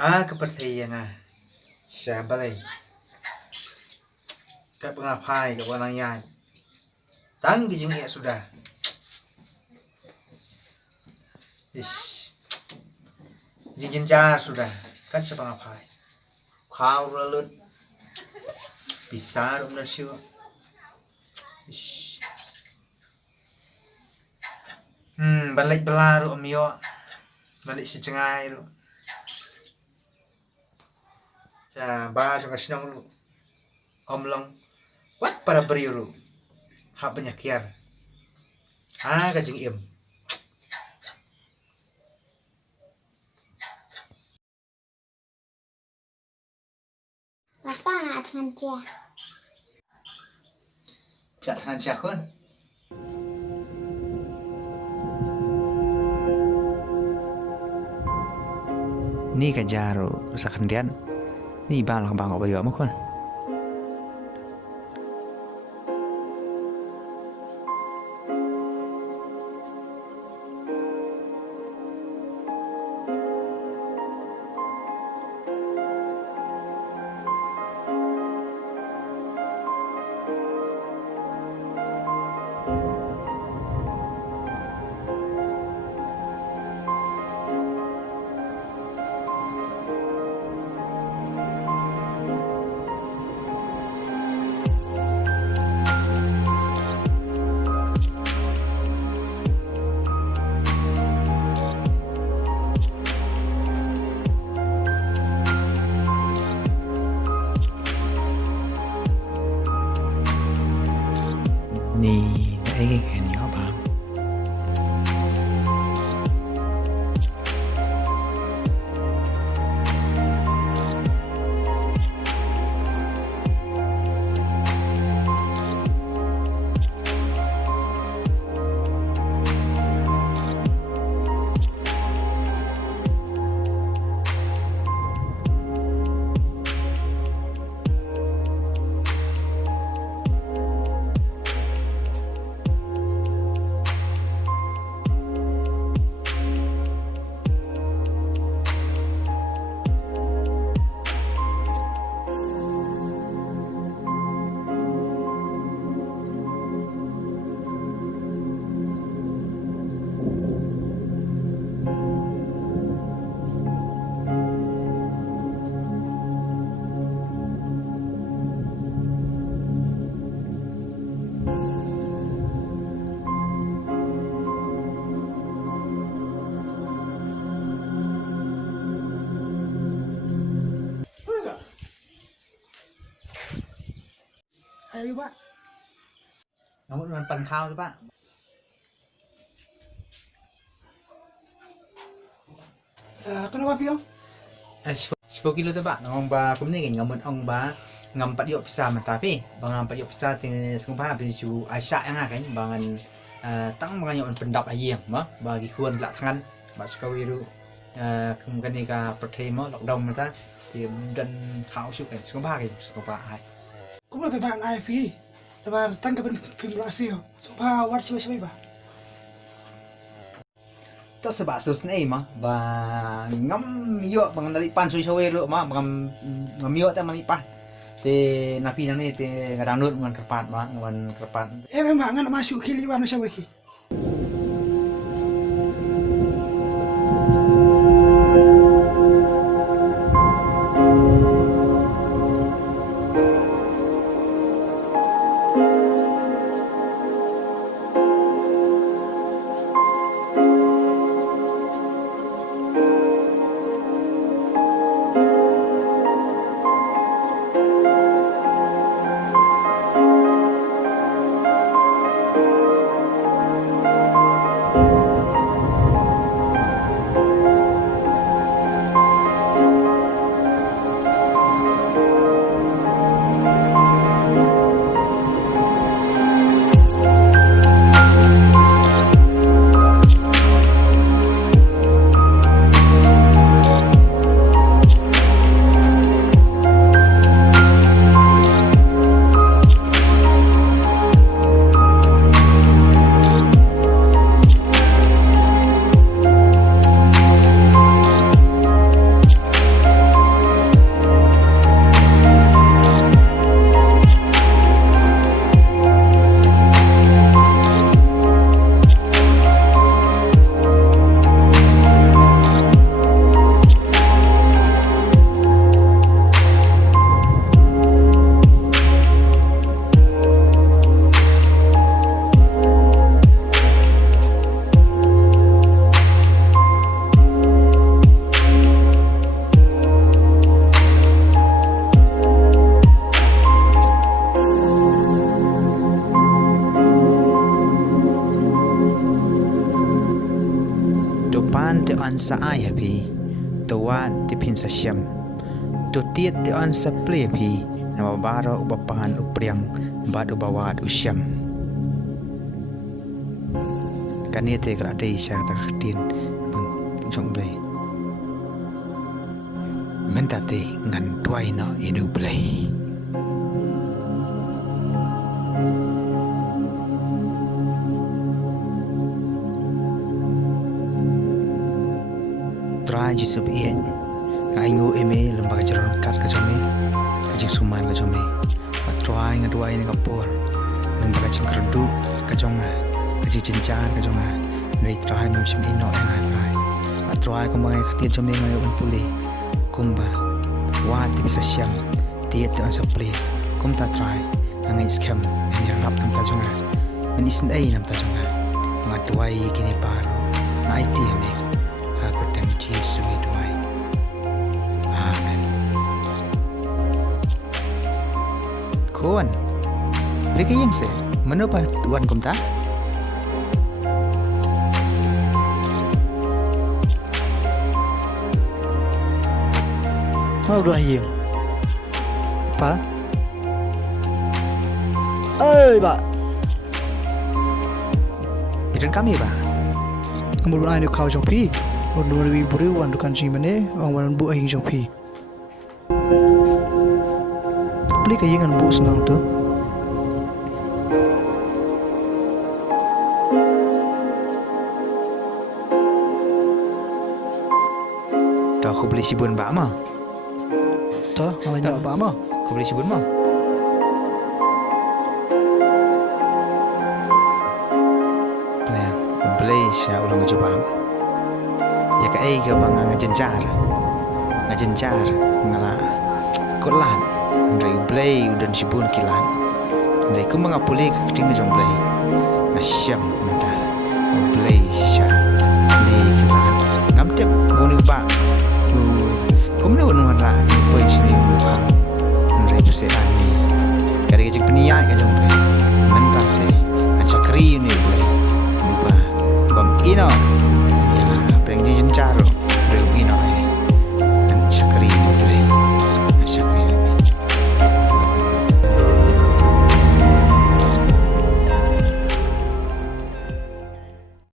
kepercayaan siapa lagi kat pengapai kat orang yang tang dijeng ya sudah ish jingin jar sudah kan siapa ngapai kau lalut besar umur siu ish balik belaru omio balik si cengai tu bah jangan senang lu om long wat para beriru hak banyak kiar kajing im Bapak dengan dia tak tahan siakun ni kajaru sakandian ni bang lang bang obayo mo kon ni ai cái nhỏ bang Ayo pak. Kamu dengan pan kau tu pak. Kenapa pion? 10 kilo tu pak. Ngom ba kum ni ngamun ong ba ngam 4 yok pisah mata pi. Bang 4 yok pisah te sengpa pi cu Aisyah yang kan bangan tang bangan yon pendap ayeng ma bagi kuan lak tangan ba sekawiru kemudian ni ka pertema lockdown mata dan hau su kan sengpa ai. Kuma tebak IV. Lebar tangkapan pimulasi yo. Sumpah wat siapa ba? To sebab susnai mah ba ngam yo bang dari pan sui sawe lu mah bang ngam yo ta mani pan te napi nang ni te ngadanut ngan kerpat mah ngan kerpat Memang ngan masuk kili wan siapa ki. on sa ai happy tua ti pin sa siam tu tiet ti on sa play happy na mabaro ubapangan upriang bad ubawad usyam kanite kra dei sya ta tin bang jong blai mentate ngan tuai no edu blai try jisub ien aingu eme lembaga jaran kat ka jome kajing suman ka jome try ngadua ini kapur lembaga jing kerdu ka jonga kajing cincan ka jonga nei try mem sim ino nga try ko mai khatir jome ngai un puli kumba wa ti bisa siam tiet on sapli kum ta try ngai scam ni rap tam ta jonga men isin ai nam ta jonga ngadua kini baru ngai ti ame aku dan Yesus doai. Amen. Kuan, beli ke yang se? Menapa tuan kumta? Mau doa yang. Pa? Pak. Bidan kami ba? Kamu berani kau jopi? Orang lebih beri wan dukan sini mana? Orang bu aing jopi. Beli kaya dengan bu senang tu. Dah aku beli sibun ba ma? Dah, malahnya apa mah? Aku beli sibun ma? Beli saya ulang coba. Ya ka ai ka bang ngajencar ngala kolan ndai blai udan sibun kilan ndai ku mangapuli ka ting jong blai nasyam mata blai sha ni kilan ngamtep goni ba ku mne un ra poi sini ba ndai tu se ani kare ke jing penia ka jong blai